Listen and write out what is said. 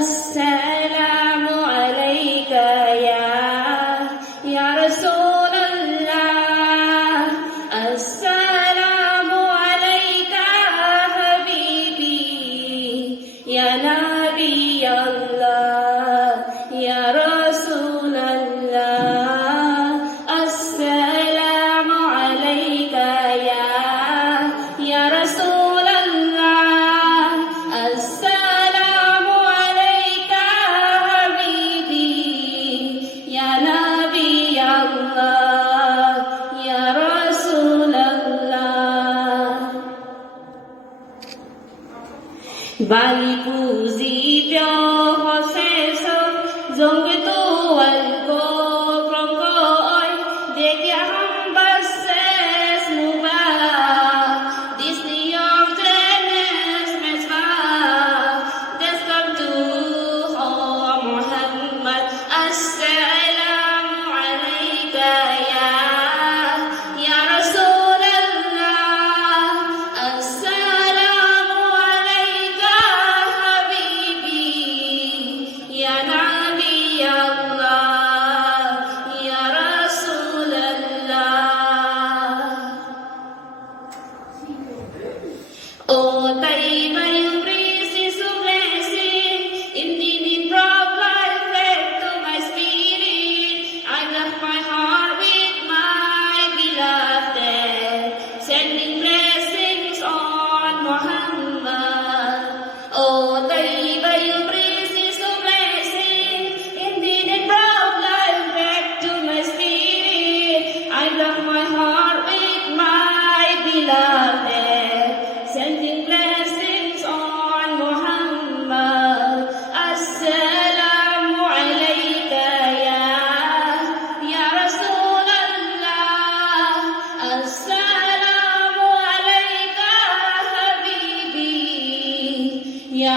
السلام عليك يا رسول الله السلام عليك حبيبي يا نبي الله يا رسول الله السلام عليك يا رسول الله السلام عليك حبيبي يا نبي الله يا رسول الله Bali puji pyo hose so zong tu al ko from ko oi dekya hum bases muba this day of Janus mitzvah let's come to Muhammad assalamu alayka ya Rasul Allah assalamu alayka habibi ya Nabi Allah ya Rasul Allah Oh Taiba you praise so blessing indeed brought life back to my spirit I left my heart with my beloved sending blessings on Muhammad Oh Taiba you praise so blessing indeed brought life back to my spirit I left my heart with my beloved sending blessings on Muhammad assalamu alayka ya Rasul Allah assalamu alayka habibi ya